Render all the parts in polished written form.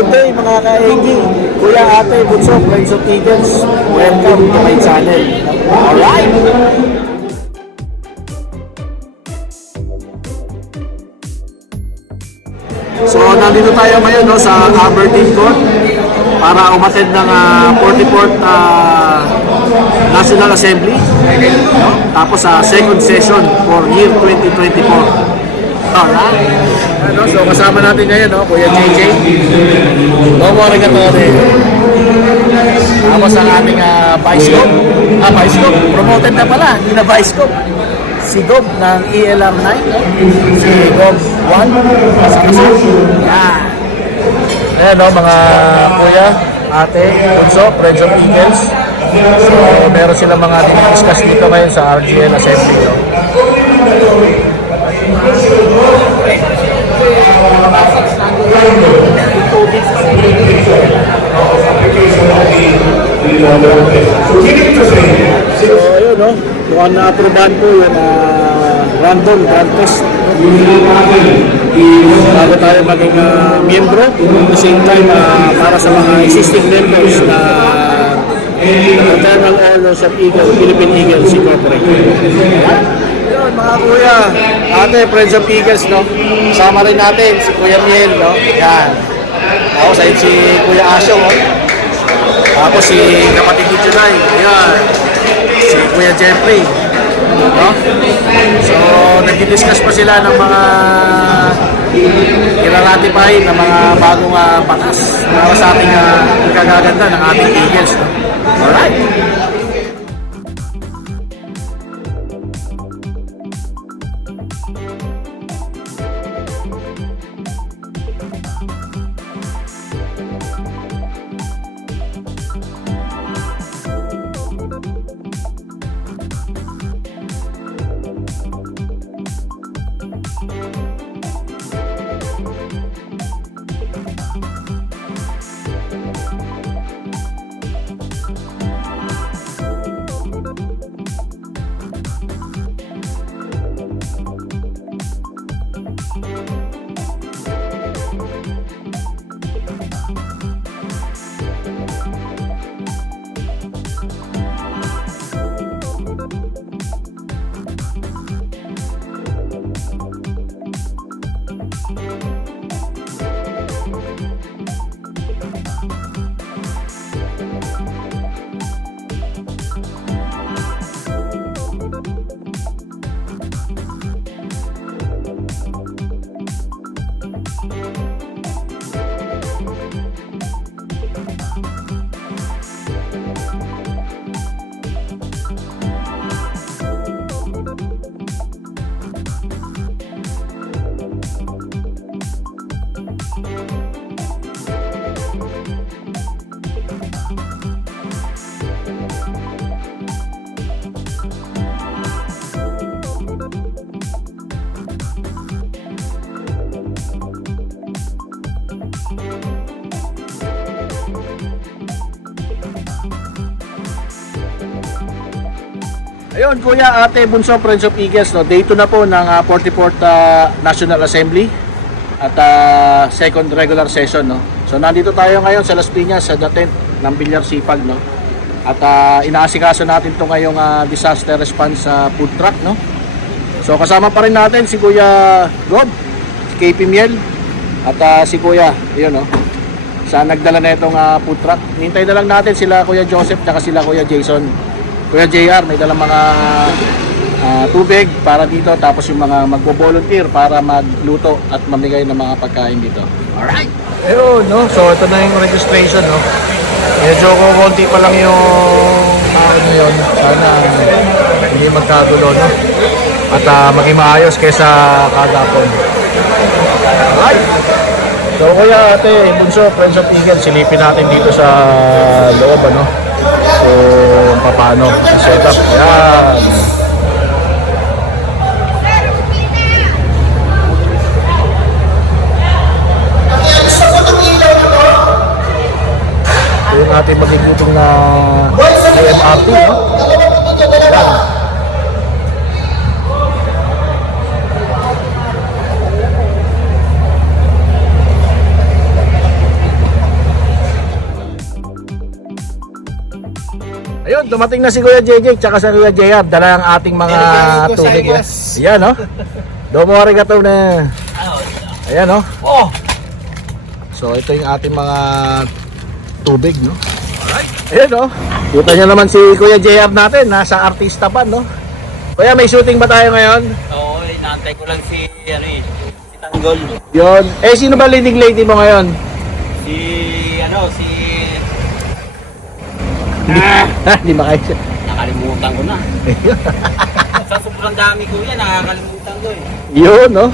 good day mga ka-Engi. Kuya, ate, bunso, friends of Eagles. Welcome to my channel. Alright! So, nandito tayo ngayon no, sa Aberdeen Court para umattend ng 44th National Assembly. No? Tapos sa second session for year 2024. Alright. Ano, so kasama natin ngayon, no, Kuya JJ. Domo arigato. Tapos ang ating Vice Cop. Vice Cop. Promoted na pala. Hindi na Vice Cop. Si Gob ng ELR9. Si Gob 1. Sa kasal. Yan. Ayan, no, mga kuya, ate, bunso, friends of Eagles. So, meron silang mga discuss dito ngayon sa RGN Assembly. No? So, ayun, no? Mukhang na-aprobahan po yung random drug test. Bago tayo maging miyembro, at the same time, para sa mga existing members na Eternal Honors of Eagle, Philippine Eagles Incorporated. Yun, mga kuya, ate, friends of Eagles, no? Sama rin natin si Kuya Miel, no? Yan. Ako, sa si Kuya Asyo, no? Tapos si kapatid ni Junay, yan. Si Kuya Jeffrey, no? So, nag-discuss pa sila ng mga iraratify ng mga bagong batas para sa ating ikagaganda ng ating Eagles, no? Alright. Ayun, kuya, ate, bunso, friends of Eagles, no? Day 2 na po ng 44th National Assembly at second regular session, no? So nandito tayo ngayon sa Las Piñas sa tent ng Bilyar Sipag, no? At inaasikaso natin to ngayong disaster response food truck, no? So kasama pa rin natin si Kuya Rob, si KP Miel at si Kuya, yun, no? Sa nagdala na itong food truck. Hintay na lang natin sila Kuya Joseph at sila Kuya Jason. Kuya JR, may dalang mga tubig para dito, tapos yung mga magbo-volunteer para magluto at mamigay ng mga pagkain dito. Alright! Ayun, no? So ito na yung registration, no? Medyo konti pa lang yung yun. Sana hindi magkagulo, no? At maging maayos kaysa kagapon. Alright! So kuya, ate, bunso, friends of Eagle, silipin natin dito sa loob, ano? So, paano i-set up? Yan. Yung ating magigutong na MRT, no? Yan. Ayun, dumating na si Kuya JJ tsaka sa Kuya JR. Dala ang ating mga tubig. Ayan, oh. Domo arigato na. Ayan, oh. Oh! So, ito yung ating mga tubig, no? Ayan, oh. Kita nyo naman si Kuya JR natin. Nasa artista pa, no? Kuya, may shooting ba tayo ngayon? Oo, inaantay ko lang si Tanggol. Yun. Eh, sino ba leading lady mo ngayon? Si Hindi makaya. nakalimutan ko na. Sa sobrang dami ko yan, nakakalimutan ko eh. Yun, no?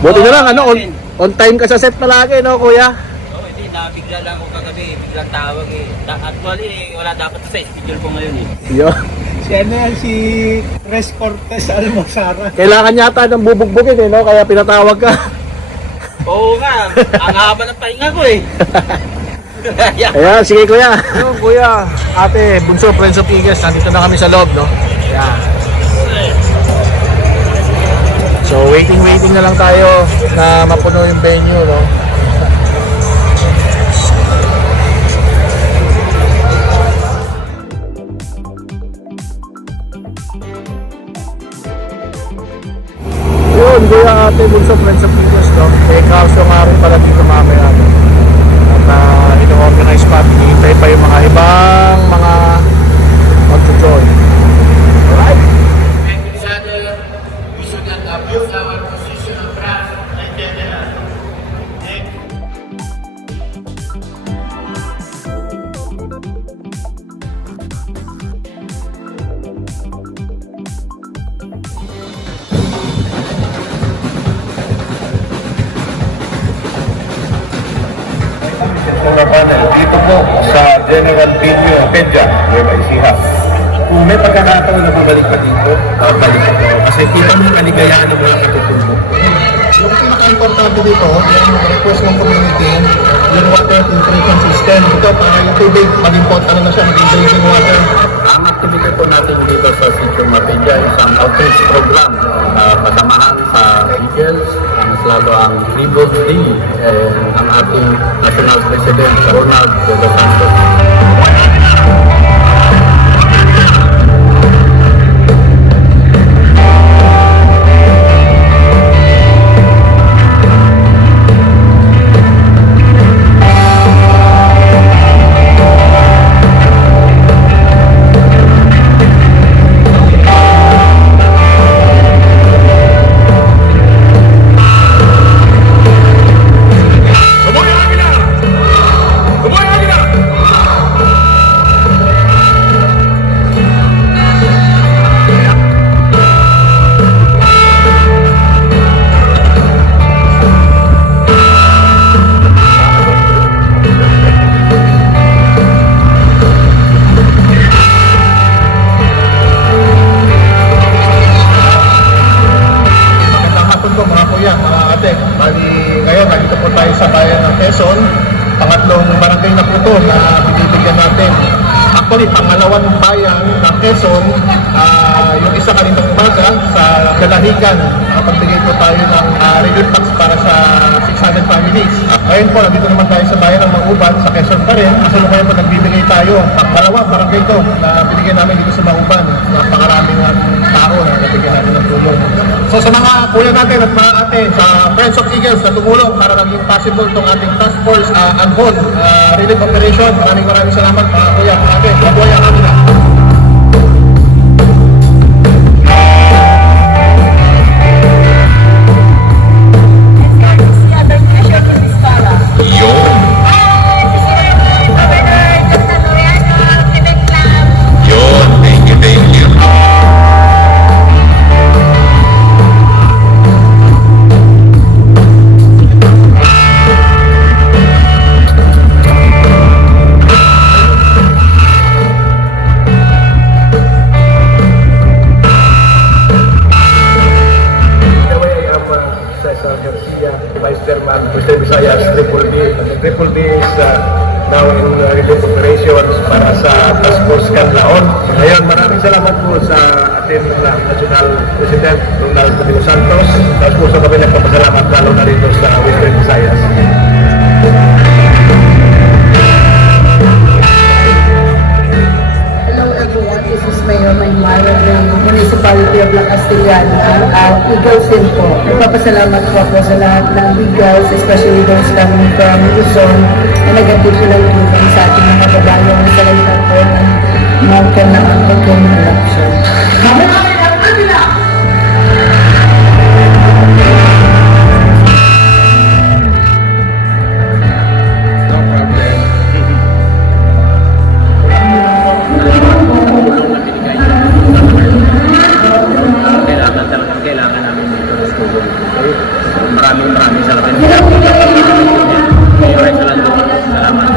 Buti na lang, ano, on time ka sa set palagi, no, Kuya? Oo, hindi, nabigla lang ako kagabi, biglang tawag eh. Actually, wala dapat sa schedule ko ngayon eh. Yun. Si ano yan, si Res Cortez Almosara. Kailangan yata ng bubugbugin, eh, no? Kaya pinatawag ka. Oo nga, ang haba ng pahinga ko eh. Ayan, sige Kuya. Yun, Kuya, ate, Bunso, Friends of Eagles, nandito na kami sa loob, no? Ayan. So, waiting na lang tayo na mapuno yung venue, no? Yun, Kuya, ate, Bunso, Friends of Eagles, no? May kaso nga rin pala dito mamaya, no? At ino-organize pa, hinihintay pa yung mga ibang mga mag-join. Alright? Mga panel dito po sa General Pino Pedja, Nueva Ecija. Kung may pagkakataon na bumalik pa dito, balik po. Kasi kita mo yung kaligayahan ng mga katutubo. Yung pinaka-importante dito, yung request ng community, yung water filtration system. Ito para yung tubig, maging na siya, maging drinking water. Ang activity po natin dito sa Sitio Mapedja, isang outreach program kasamahan sa Eagles, mas lalo ang Ribos D, ang ating National President Ronald De Los Santos. Quezon, pangatlong barangay na po ito na binibigyan natin. Actually, pangalawang bayan ng Quezon, yung isa kaninang umaga sa Dalahican, pagbigay po tayo ng relief tax para sa 600 families. Ngayon po, nandito naman tayo sa bayan ng Mauban, sa Quezon pa rin. Kasi ngayon po nagbibigay tayo, pangalawang barangay ito na binigyan namin dito sa Mauban. Napakaraming tao na nabigyan namin ng tulong. So sa mga kuya natin at mga ate sa Friends of Eagles na tumulong para maging possible itong ating task force Anhon relief operation. Maraming salamat mga kuya, mga ate. Mabuhay ang amin na. Vice Chairman, Mr. Visayas, Triple B is now in relief operations para sa Task Force Canlaon. So ngayon, maraming salamat po sa ating National President Ronald De Los Santos. Tapos po sa kami nagpapasalamat lalo na rito sa Western Visayas. Castellana, Eagles din po. Nagpapasalamat po ako sa lahat ng Eagles, especially those coming from Luzon, na nag-atid po lang tulong sa ating mga babayang sa lagta po ng mountain na ang pagkong election. No problem. Kailangan namin dito sa school. Maraming salamat. Mayor Salando, salamat.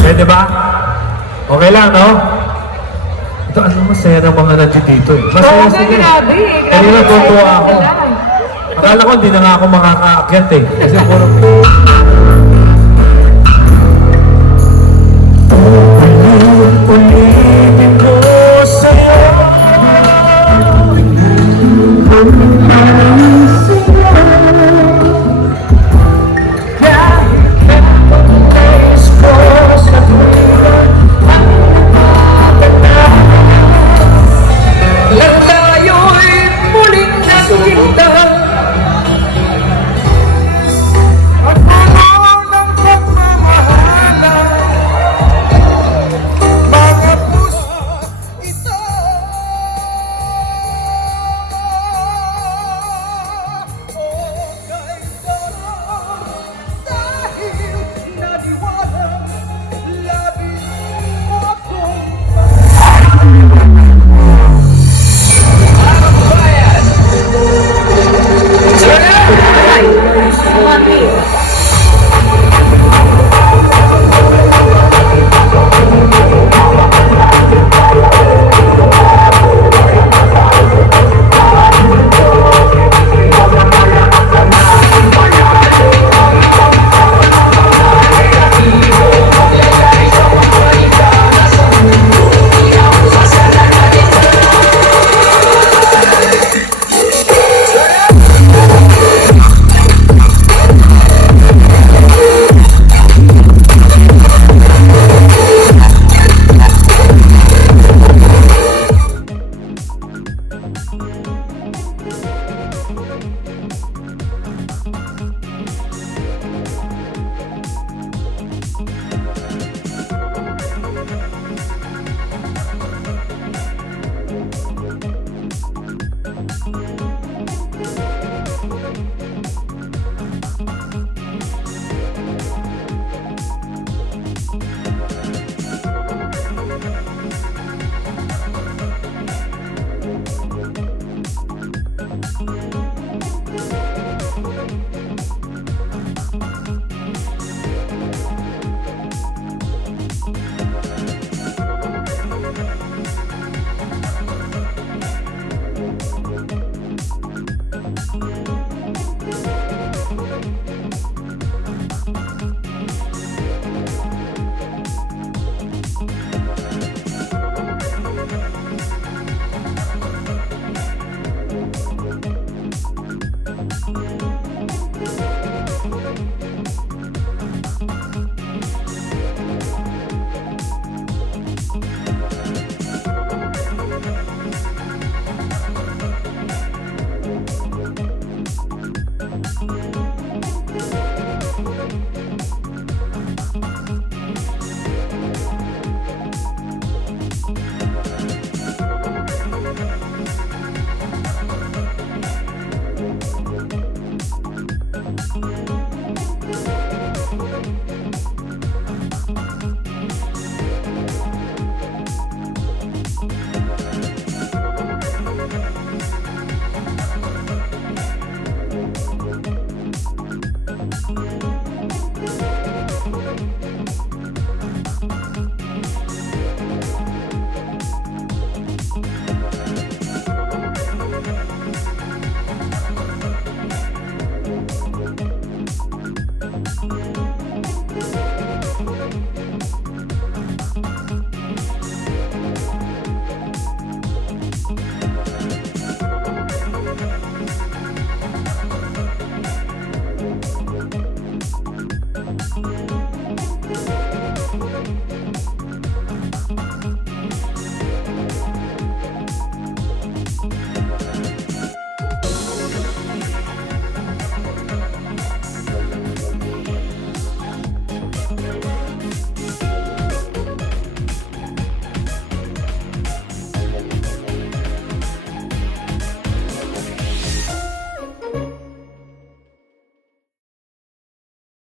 Pwede ba? Okay lang, no? Ito, ano masaya ng mga nandito dito eh. Masaya sila. Grabe. Kanina tutuwa ako. Akala ko hindi na nga ako makakaakyat eh. Kasi puro... Ulitin ko sa'yo